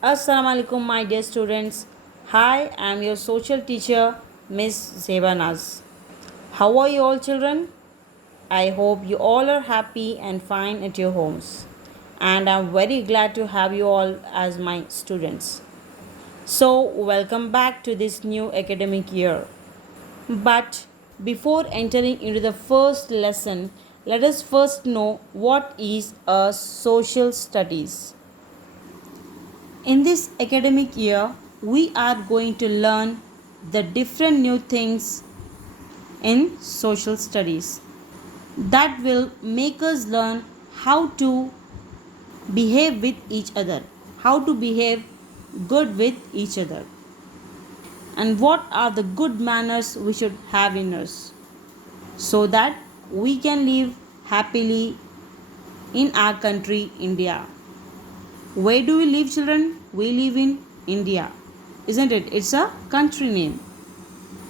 Assalamu alaikum, my dear students. Hi, I am your social teacher, Miss Zebanaz. How are you all, children? I hope you all are happy and fine at your homes. And I'm very glad to have you all as my students. So, welcome back to this new academic year. But before entering into the first lesson, let us first know what is a social studies. In this academic year, we are going to learn the different new things in social studies that will make us learn how to behave with each other, how to behave good with each other, and what are the good manners we should have in us so that we can live happily in our country, India. Where do we live, children? We live in India, isn't it? It's a country name.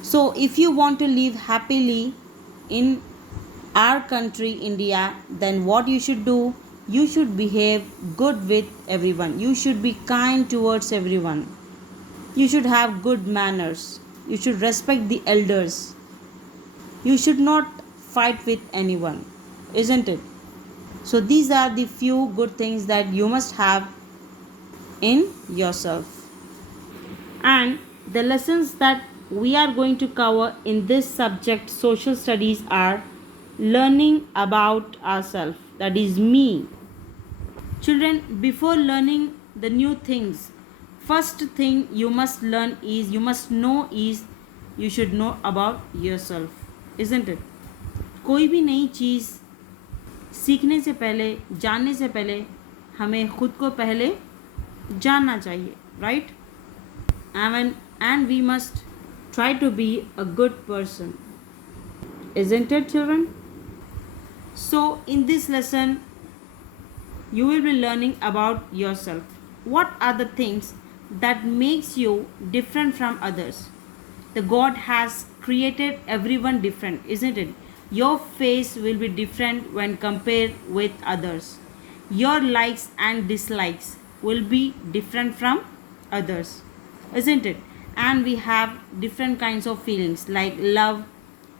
So, if you want to live happily in our country, India, then what you should do? You should behave good with everyone. You should be kind towards everyone. You should have good manners. You should respect the elders. You should not fight with anyone, isn't it? So, these are the few good things that you must have in yourself. And the lessons that we are going to cover in this subject, social studies, are learning about ourselves, that is me. Children, before learning the new things, first thing you must learn is, you must know is, you should know about yourself, isn't it? कोई भी नई चीज़ सीखने से पहले, जानने से पहले, हमें खुद को पहले जानना चाहिए, right? And we must try to be a good person, isn't it, children? So in this lesson you will be learning about yourself. What are the things that makes you different from others? The God has created everyone different, isn't it? Your face will be different when compared with others. Your likes and dislikes will be different from others, isn't it? And we have different kinds of feelings like love,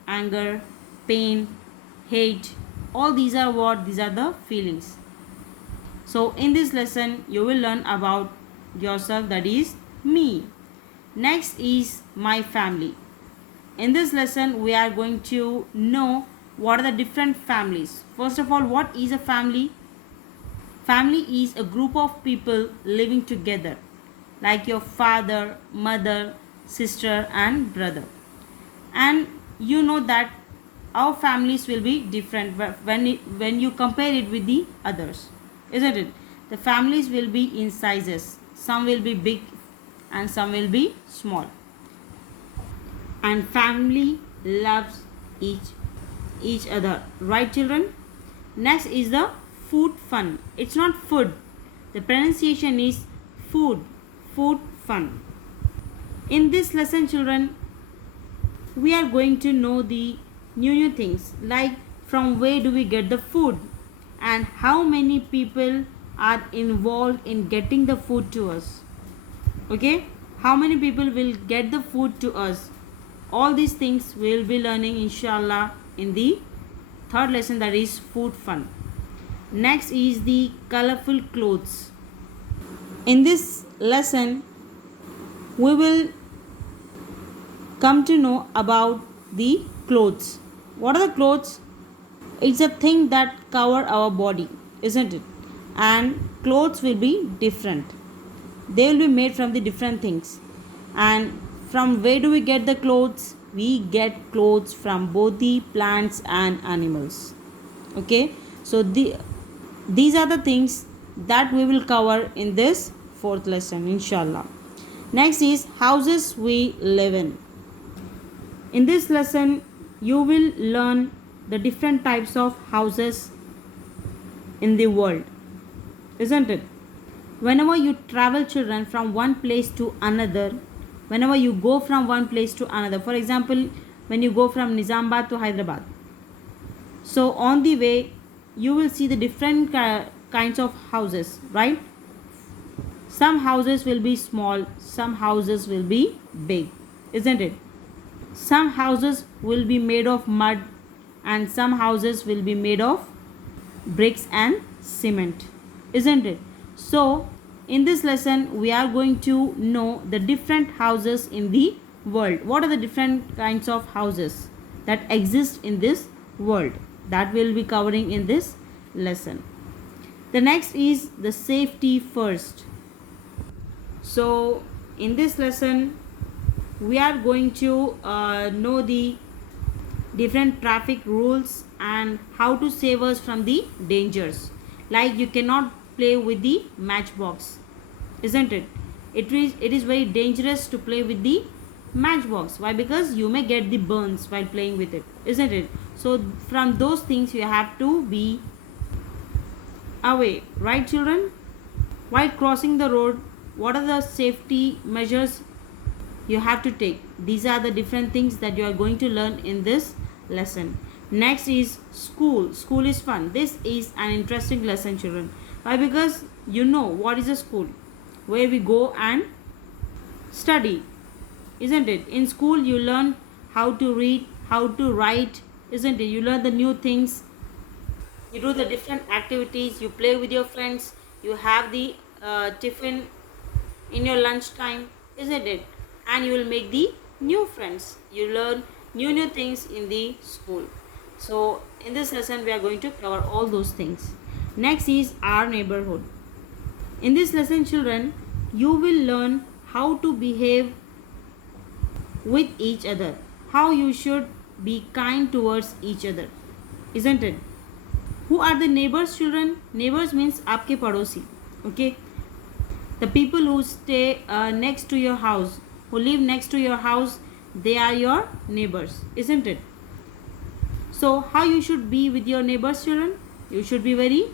anger, pain, hate. All these are what? These are the feelings. So in this lesson you will learn about yourself, that is me. Next is my family. In this lesson we are going to know what are the different families. First of all, what is a family? Family is a group of people living together, like your father, mother, sister and brother. And you know that our families will be different when you compare it with the others, isn't it? The families will be in sizes. Some will be big and some will be small. And family loves each other, right, children? Next is the food fun. It's not food. The pronunciation is food. Food fun. In this lesson, children, we are going to know the new things, like from where do we get the food and how many people are involved in getting the food to us. Okay, how many people will get the food to us? All these things we will be learning inshallah in the third lesson, that is food fun. Next is the colorful clothes. In this lesson we will come to know about the clothes. What are the clothes? It's a thing that cover our body, isn't it? And clothes will be different. They will be made from the different things. And from where do we get the clothes? We get clothes from both the plants and animals. Okay, so these are the things that we will cover in this fourth lesson, inshallah. Next is houses we live in. In this lesson you will learn the different types of houses in the world, isn't it? Whenever you travel, children, from one place to another, whenever you go from one place to another, for example, when you go from Nizamabad to Hyderabad, so on the way you will see the different kinds of houses, right? Some houses will be small, some houses will be big, isn't it? Some houses will be made of mud and some houses will be made of bricks and cement, isn't it? So in this lesson we are going to know the different houses in the world. What are the different kinds of houses that exist in this world? That will be covering in this lesson. The next is the safety first. So in this lesson we are going to know the different traffic rules and how to save us from the dangers. Like you cannot play with the matchbox, isn't it? It is very dangerous to play with the matchbox. Why? Because you may get the burns while playing with it, isn't it? So from those things you have to be away, right children? While crossing the road, what are the safety measures you have to take? These are the different things that you are going to learn in this lesson. Next is school. School is fun. This is an interesting lesson, children. Why? Because you know what is a school, where we go and study, isn't it? In school you learn how to read, how to write, isn't it? You learn the new things, you do the different activities, you play with your friends, you have the tiffin in your lunch time, isn't it? And you will make the new friends, you learn new things in the school. So in this lesson we are going to cover all those things. Next is our neighborhood. In this lesson, children, you will learn how to behave with each other, how you should be kind towards each other, isn't it? Who are the neighbors, children? Neighbors means आपके पड़ोसी, okay? The people who stay next to your house, who live next to your house, they are your neighbors, isn't it? So how you should be with your neighbors, children? You should be very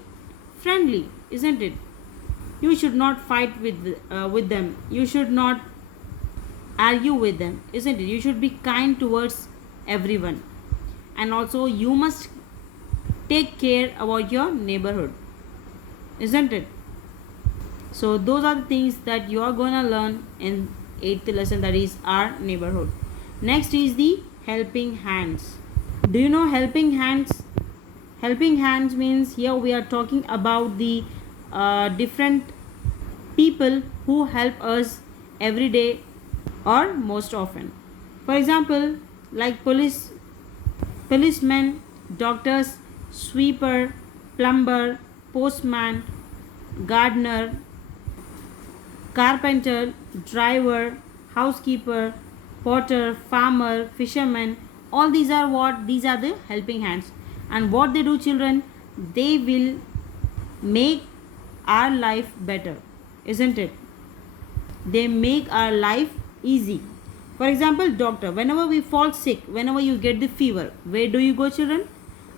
friendly, isn't it? You should not fight with them. You should not argue with them, isn't it? You should be kind towards everyone. And also you must take care about your neighborhood, isn't it? So those are the things that you are going to learn in 8th lesson, that is our neighborhood. Next is the helping hands. Do you know helping hands? Helping hands means here we are talking about the different people who help us every day or most often. For example, like policemen, doctors, sweeper, plumber, postman, gardener, carpenter, driver, housekeeper, potter, farmer, fisherman. All these are what? These are the helping hands. And what they do, children? They will make our life better, isn't it? They make our life easy. For example, doctor, whenever we fall sick, whenever you get the fever, where do you go, children?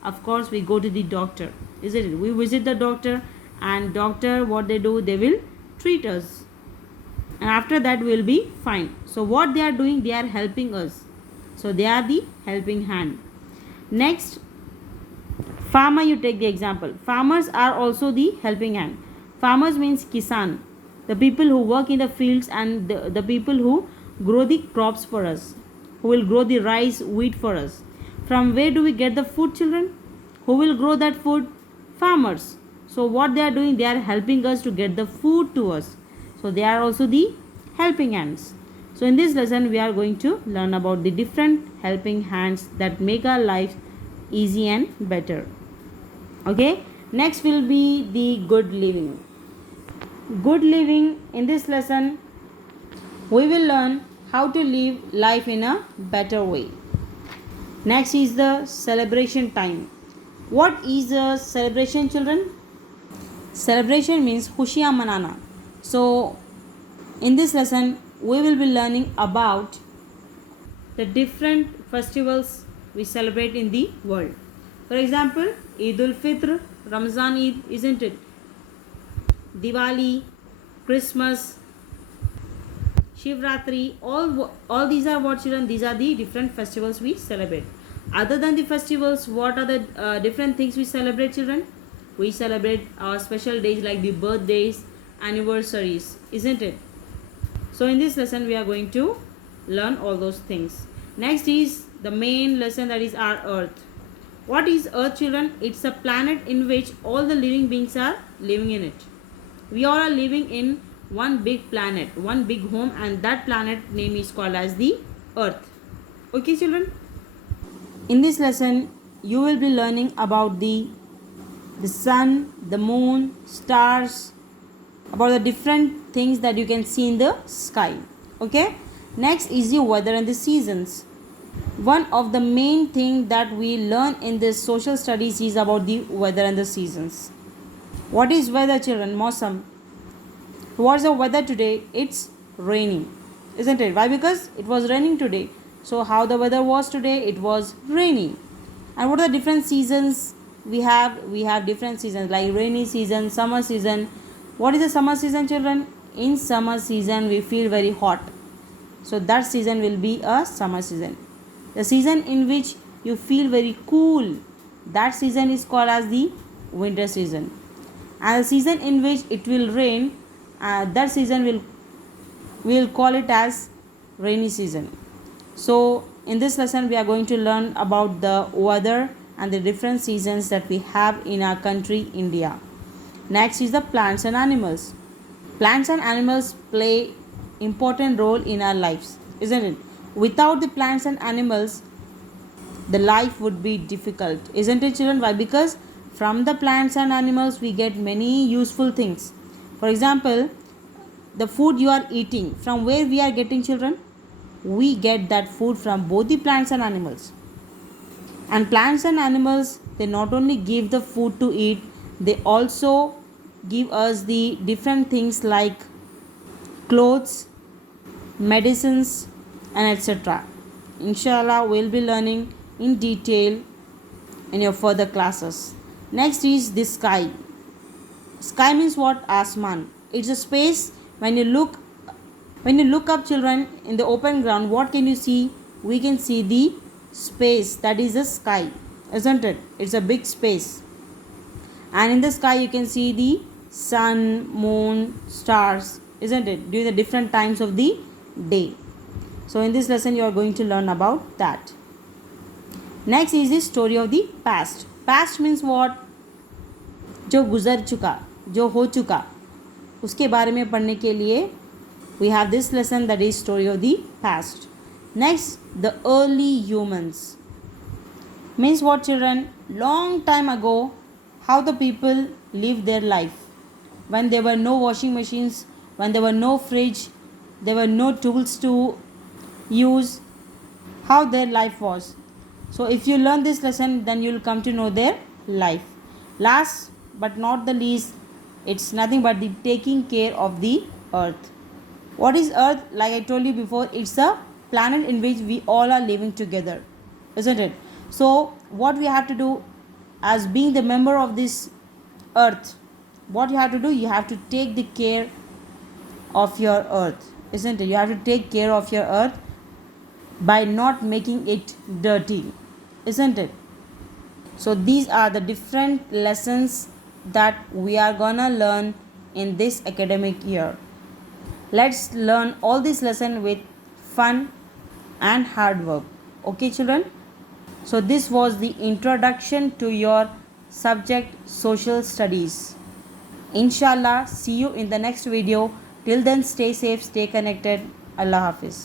Of course we go to the doctor, isn't it? We visit the doctor, and doctor, what they do, they will treat us, and after that we will be fine. So what they are doing, they are helping us. So they are the helping hand. Next, farmer, you take the example. Farmers are also the helping hand. Farmers means kisan, the people who work in the fields, and the people who grow the crops for us, who will grow the rice, wheat for us. From where do we get the food, children? Who will grow that food? Farmers. So what they are doing, they are helping us to get the food to us. So they are also the helping hands. So in this lesson we are going to learn about the different helping hands that make our life easy and better. Okay, next will be the good living. Good living, in this lesson we will learn how to live life in a better way. Next is the celebration time. What is a celebration, children? Celebration means खुशियाँ मनाना. So in this lesson we will be learning about the different festivals we celebrate in the world. For example, Eid ul-Fitr, Ramzan Eid, isn't it? Diwali, Christmas, Shivratri, all these are what, children? These are the different festivals we celebrate. Other than the festivals, what are the different things we celebrate, children? We celebrate our special days like the birthdays, anniversaries, isn't it? So in this lesson we are going to learn all those things. Next is the main lesson, that is our earth. What is earth, children? It's a planet in which all the living beings are living in it. We all are living in one big planet, one big home, and that planet name is called as the earth. Okay, children? In this lesson you will be learning about the sun, the moon, stars, about the different things that you can see in the sky. Okay, next is the weather and the seasons. One of the main thing that we learn in this social studies is about the weather and the seasons. What is weather, children? Mausam. What's the weather today? It's raining, isn't it? Why? Because it was raining today. So how the weather was today? It was raining. And what are the different seasons we have? We have different seasons like rainy season, summer season. What is the summer season, children? In summer season we feel very hot, so that season will be a summer season. The season in which you feel very cool, that season is called as the winter season. And the season in which it will rain, that season will call it as rainy season. So in this lesson we are going to learn about the weather and the different seasons that we have in our country India. Next is the plants and animals. Plants and animals play important role in our lives, isn't it? Without the plants and animals, the life would be difficult, isn't it, children? Why? Because from the plants and animals we get many useful things. For example, the food you are eating, from where we are getting, children? We get that food from both the plants and animals. And plants and animals, they not only give the food to eat, they also give us the different things like clothes, medicines, and etc. Inshallah we'll be learning in detail in your further classes. Next is the sky. Sky means what? Asman. It's a space. When you look up, children, in the open ground, what can you see? We can see the space, that is the sky, isn't it? It's a big space. And in the sky you can see the sun, moon, stars, isn't it, during the different times of the day. So in this lesson you are going to learn about that. Next is the story of the past. Past means what? जो गुजर चुका, जो हो चुका, उसके बारे में पढ़ने के लिए we have this lesson, that is story of the past. Next, the early humans. Means what, children? Long time ago, how the people lived their life. When there were no washing machines, when there were no fridge, there were no tools to use, how their life was. So if you learn this lesson, then you will come to know their life. Last but not the least, it's nothing but the taking care of the earth. What is earth? Like I told you before, it's a planet in which we all are living together, isn't it? So what we have to do as being the member of this earth, what you have to do, you have to take the care of your earth, isn't it? You have to take care of your earth by not making it dirty, isn't it? So these are the different lessons that we are gonna learn in this academic year. Let's learn all these lessons with fun and hard work. Okay, children? So this was the introduction to your subject social studies. Inshallah, see you in the next video. Till then, stay safe, stay connected. Allah Hafiz.